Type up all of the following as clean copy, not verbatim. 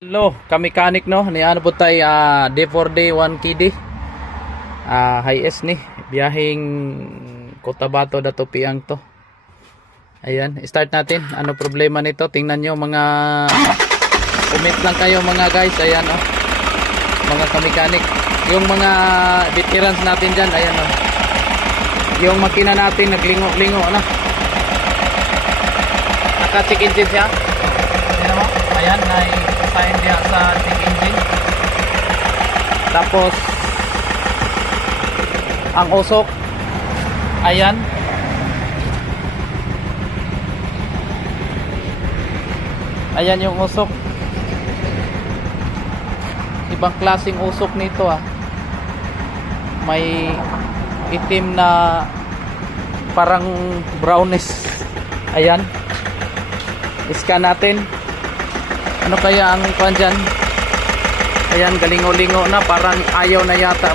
Hello, kamekanik no. Ni ano po tayo D4D 1KD. High S ni. Biyahing Cotabato dato Piang to. Ayan, start natin. Ano problema nito? Tingnan nyo mga comment lang kayo mga guys. Ayan oh. Mga kamekanik. Yung mga veterans natin diyan, ayan oh. Yung makina natin naglingo-lingo na. Naka-check engine siya. Tingnan mo. Ayan, sign dia sa check engine. Tapos ang usok, ayan. Ayan yung usok. Ibang klaseng usok nito ah. May itim na parang brownish. Ayan. Scan natin. Ano kaya ang kuan dyan? Ayan, galingo-lingo na. Parang ayaw na yata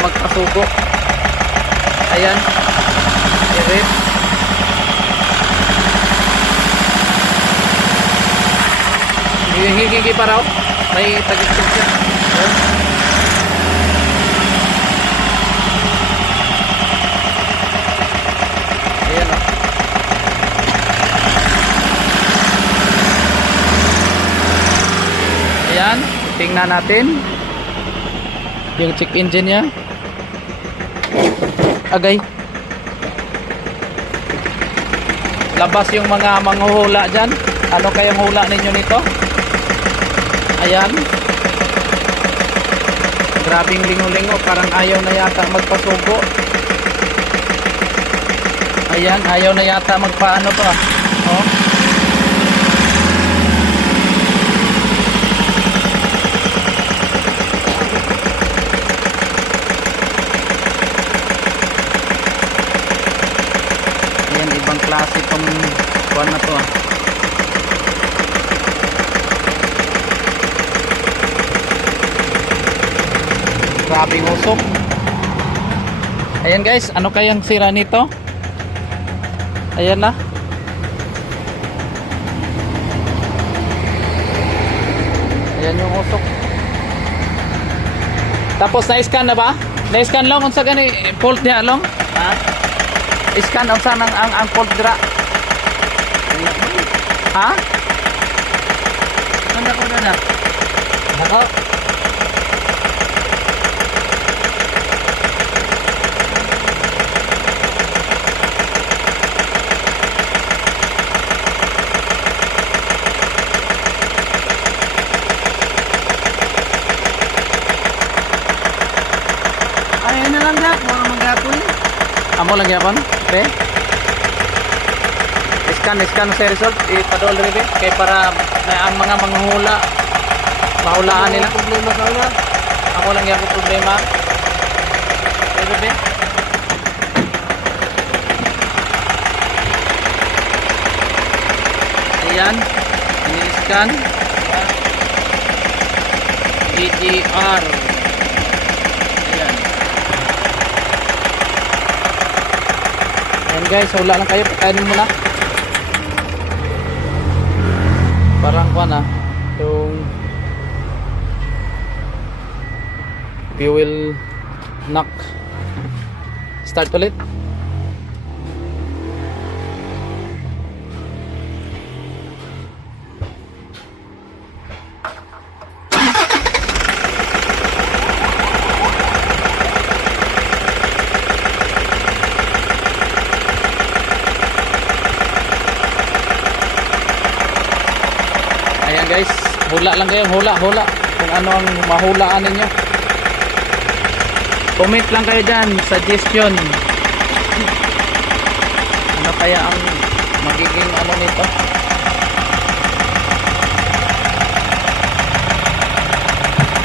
magpasuko. Ayan. I-rip. Higigi pa raw. May tagit-tagit siya. Ayan o. Ayan, tingnan natin yung check engine niya. Agay, labas yung mga manghuhula dyan. Ano kayang hula ninyo nito? Ayan, grabing lingo-lingo. Parang ayaw na yata magpasugo. Ayan, ayaw na yata magpaano to ah. Oh. Ibang klase itong kuwan na to ah. Grabing usok. Ayan guys, ano kayang sira nito? Ayan na. Ayan yung usok. Tapos na-scan na ba? Na-scan lang unsa gani fault niya long? Ha? Iskan ang sanang ang fault dira. Ha? Ano ko na? Nako. Ay na lang dak, mo magapon. Amo lang yapon. Okay. Scan sa result ipadol rin kay para ang mga manghula mahulaan nila. Problema kaya. Ako lang yung problema. Ito ayan, ini-scan EGR. Ayan guys, hula lang kayo, pakainin mo na. Parang kuha na yung fuel knock. Start ulit. Ayan guys, hula lang kayo, hula kung ano ang mahulaan ninyo. Comment lang kayo dyan, suggestion. Ano kaya ang magiging ano nito?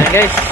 Ayan guys.